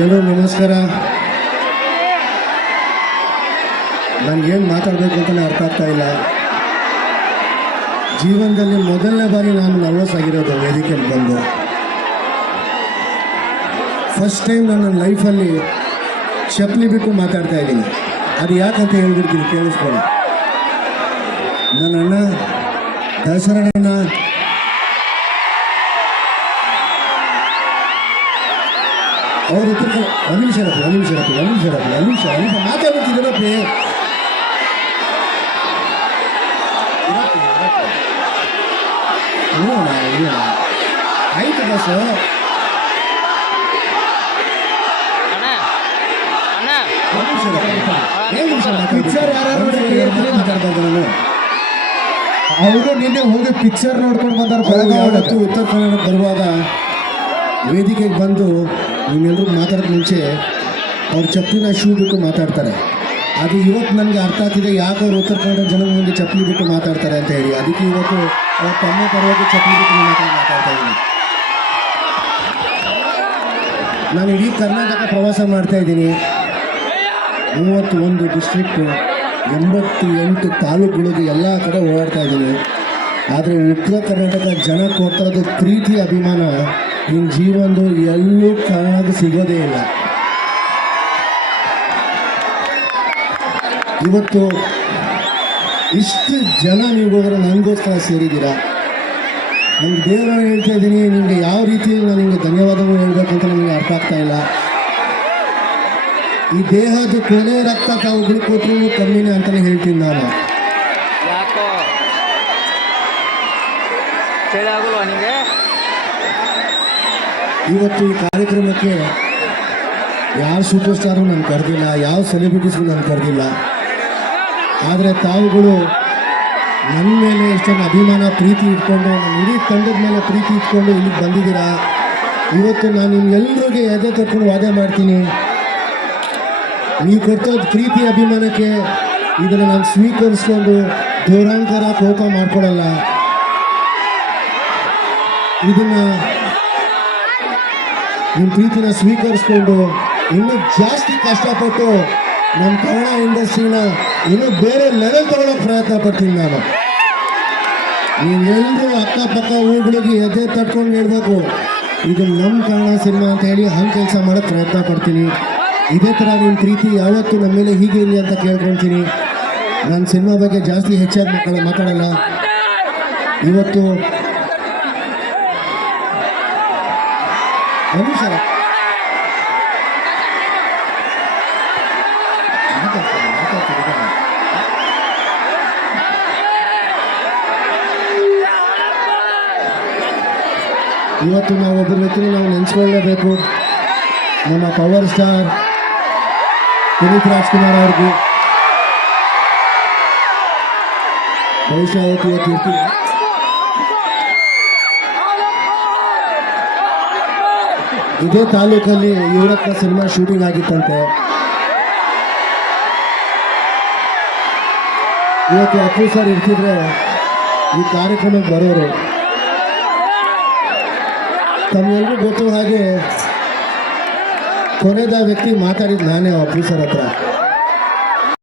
ಎಲ್ಲರೂ ನಮಸ್ಕಾರ? ನನಗೇನು ಮಾತಾಡಬೇಕು ಅಂತಲೇ ಅರ್ಥ ಆಗ್ತಾ ಇಲ್ಲ. ಜೀವನದಲ್ಲಿ ಮೊದಲನೇ ಬಾರಿ ನಾನು ನರ್ವಸ್ ಆಗಿರೋದು ವೇದಿಕೆಯಲ್ಲಿ ಬಂದು. ಫಸ್ಟ್ ಟೈಮ್ ನನ್ನ ಲೈಫಲ್ಲಿ ಚಪ್ಪಲಿ ಬಿಟ್ಟು ಮಾತಾಡ್ತಾ ಇದ್ದೀನಿ. ಅದು ಯಾಕಂತ ಹೇಳ್ಬಿಡ್ತೀನಿ, ಕೇಳಿಸ್ಕೊಳ್ಳಿ. ನನ್ನ ಅಣ್ಣ, ದಸರಣ್ಣ ಅವ್ರ ಹತ್ರ ಒಂದು ನಿಮಿಷ ಇರಪ್ಪ ಒಂದು ನಿಮಿಷ ಇರಪ್ಪ ಒಂದು ನಿಮಿಷ ಇರಪ್ಪ ಒಂದು ನಿಮಿಷ ಒಂದು ನಿಮಿಷ. ಮಾತಾಡ್ತಿದ್ದೀರಪ್ಪ ಇಲ್ಲ ಇಲ್ಲ ಆಯ್ತು ಬಸ್ ಅವರು ನಿನ್ನೆ ಹೋಗಿ ಪಿಕ್ಚರ್ ನೋಡ್ಕೊಂಡು ಬಂದಾರ ಬೆಳಗಾವಿ ಉತ್ತರ ಕನ್ನಡ ಬರುವಾಗ ವೇದಿಕೆಗೆ ಬಂದು ನೀವೆಲ್ಲರೂ ಮಾತಾಡೋಕೆ ಮುಂಚೆ ಅವ್ರು ಚಪ್ಪಲಿನ ಶೂ ಬಿಟ್ಟು ಮಾತಾಡ್ತಾರೆ. ಅದು ಇವತ್ತು ನನಗೆ ಅರ್ಥ ಆಗ್ತಿದೆ, ಯಾಕೆ ಅವ್ರು ಉತ್ತರ ಕನ್ನಡ ಜನ ಮುಂದೆ ಚಪ್ಪಲಿ ಬಿಟ್ಟು ಮಾತಾಡ್ತಾರೆ ಅಂತ ಹೇಳಿ. ಅದಕ್ಕೆ ಇವತ್ತು ಅವ್ರ ತಮ್ಮ ಪರವಾಗಿ ಚಪ್ಪಲಿ ಬಿಟ್ಟು ಮಾತಾಡ್ತಾ ಇದ್ದೀನಿ. ನಾನು ಇಡೀ ಕರ್ನಾಟಕ ಪ್ರವಾಸ ಮಾಡ್ತಾ ಇದ್ದೀನಿ. ಮೂವತ್ತು ಒಂದು ಡಿಸ್ಟ್ರಿಕ್ಟು ಎಂಬತ್ತು ಎಂಟು ತಾಲೂಕುಗಳಿಗೆ ಎಲ್ಲ ಕಡೆ ಓಡಾಡ್ತಾ ಇದ್ದೀನಿ. ಆದರೆ ಉತ್ತರ ಕರ್ನಾಟಕ ಜನ ಕೊಟ್ಟರೋದು ಪ್ರೀತಿ, ಅಭಿಮಾನ ನಿನ್ನ ಜೀವನದು ಎಲ್ಲೂ ಕಾರಣದ ಸಿಗೋದೇ ಇಲ್ಲ. ಇವತ್ತು ಇಷ್ಟು ಜನ ನೀವು ಹೋದ್ರೆ ನನಗೋಸ್ಕರ ಸೇರಿದ್ದೀರ? ನನಗೆ ದೇವರ ಹೇಳ್ತಾ ಇದ್ದೀನಿ ನಿಮಗೆ ಯಾವ ರೀತಿಯಲ್ಲಿ ನಾನು ನಿಮಗೆ ಧನ್ಯವಾದಗಳು ಹೇಳಬೇಕು ಅಂತ ನನಗೆ ಅರ್ಥ ಆಗ್ತಾ ಇಲ್ಲ. ಈ ದೇಹದ ಕೊನೆ ರಕ್ತ ತಾವು ಕೊಟ್ಟರು ಕಮ್ಮಿನ ಅಂತಲೇ ಹೇಳ್ತೀನಿ ನಾನು. ಯಾಕೋ? ಇವತ್ತು ಈ ಕಾರ್ಯಕ್ರಮಕ್ಕೆ ಯಾವ ಸೂಪರ್ ಸ್ಟಾರು ನಾನು ಕರೆದಿಲ್ಲ, ಯಾವ ಸೆಲೆಬ್ರಿಟೀಸ್ಗೂ ನಾನು ಕರೆದಿಲ್ಲ. ಆದರೆ ತಾವುಗಳು ನನ್ನ ಮೇಲೆ ಇಷ್ಟೊಂದು ಅಭಿಮಾನ, ಪ್ರೀತಿ ಇಟ್ಕೊಂಡು ನನ್ನ ಇಡೀ ತಂಡದ ಮೇಲೆ ಪ್ರೀತಿ ಇಟ್ಕೊಂಡು ಇಲ್ಲಿಗೆ ಬಂದಿದ್ದೀರಾ? ಇವತ್ತು ನಾನು ನಿಮ್ಗೆಲ್ಲರಿಗೆ ಎದೆ ತಕ್ಕೊಂಡು ವಾದ ಮಾಡ್ತೀನಿ. ನೀವು ಕೊಟ್ಟೋದು ಪ್ರೀತಿ, ಅಭಿಮಾನಕ್ಕೆ ಇದನ್ನು ನಾನು ಸ್ವೀಕರಿಸ್ಕೊಂಡು ದೂರಾಂತರ ಕೋಪ ಮಾಡ್ಕೊಳ್ಳಲ್ಲ ಇದನ್ನು ನಿಮ್ಮ ಪ್ರೀತಿನ ಸ್ವೀಕರಿಸ್ಕೊಂಡು ಇನ್ನೂ ಜಾಸ್ತಿ ಕಷ್ಟಪಟ್ಟು ನಮ್ಮ ಕನ್ನಡ ಇಂಡಸ್ಟ್ರಿನ ಇನ್ನೂ ಬೇರೆ ಲೆವೆಲ್ ತಗೊಳ್ಳೋ ಪ್ರಯತ್ನ ಪಡ್ತೀನಿ ನಾನು. ನೀವೆಲ್ಲರೂ ಅಕ್ಕಪಕ್ಕ ಊರುಗಳಿಗೆ ಎದೆ ತಟ್ಕೊಂಡು ಹೇಳ್ಬೇಕು, ಇದು ನಮ್ಮ ಕನ್ನಡ ಸಿನಿಮಾ ಅಂತ ಹೇಳಿ ಹಂಗೆ ಕೆಲಸ ಮಾಡೋಕ್ಕೆ ಪ್ರಯತ್ನ ಪಡ್ತೀನಿ. ಇದೇ ಥರ ನಿಮ್ಮ ಪ್ರೀತಿ ಯಾವತ್ತೂ ನಮ್ಮ ಮೇಲೆ ಹೀಗೆ ಇರಲಿ ಅಂತ ಕೇಳ್ಕೊಳ್ತೀನಿ ನಾನು ಸಿನಿಮಾ ಬಗ್ಗೆ ಜಾಸ್ತಿ ಹೆಚ್ಚಾಗಿ ಮಾತಾಡ ಮಾತಾಡಲ್ಲ. ಇವತ್ತು ಒಂದು ನಿಮಿಷ ಮಾತಾಡ್ತೀನಿ, ಮಾತಾಡ್ತೀನಿ, ಮಾತಾಡ್ತೀನಿ. ಇವತ್ತು ನಾವು ಒಬ್ಬರ ವ್ಯಕ್ತಿನ ನಾವು ನೆನೆಸ್ಕೊಳ್ಳೇಬೇಕು ನಮ್ಮ ಪವರ್ ಸ್ಟಾರ್ ಪುನೀತ್ ರಾಜ್ಕುಮಾರ್ ಅವ್ರಿಗೂ ಬಹುಶಃ ಅವತ್ತು ಇವತ್ತು ಇರ್ತೀವಿ ಇದೇ ತಾಲೂಕಲ್ಲಿ ಇವರತ್ರ ಸಿನಿಮಾ ಶೂಟಿಂಗ್ ಆಗಿತ್ತಂತೆ. ಇವತ್ತು ಅಪ್ಪು ಸರ್ ಇರ್ತಿದ್ರೆ ಈ ಕಾರ್ಯಕ್ರಮಕ್ಕೆ ಬರೋರು. ತಮ್ಮೆಲ್ಲರಿಗೂ ಗೊತ್ತು ಹಾಗೆ ಕೊನೆದ ವ್ಯಕ್ತಿ ಮಾತಾಡಿದ್ದು ನಾನೇ ಆಫೀಸರ್ ಸರ್ ಹತ್ರ.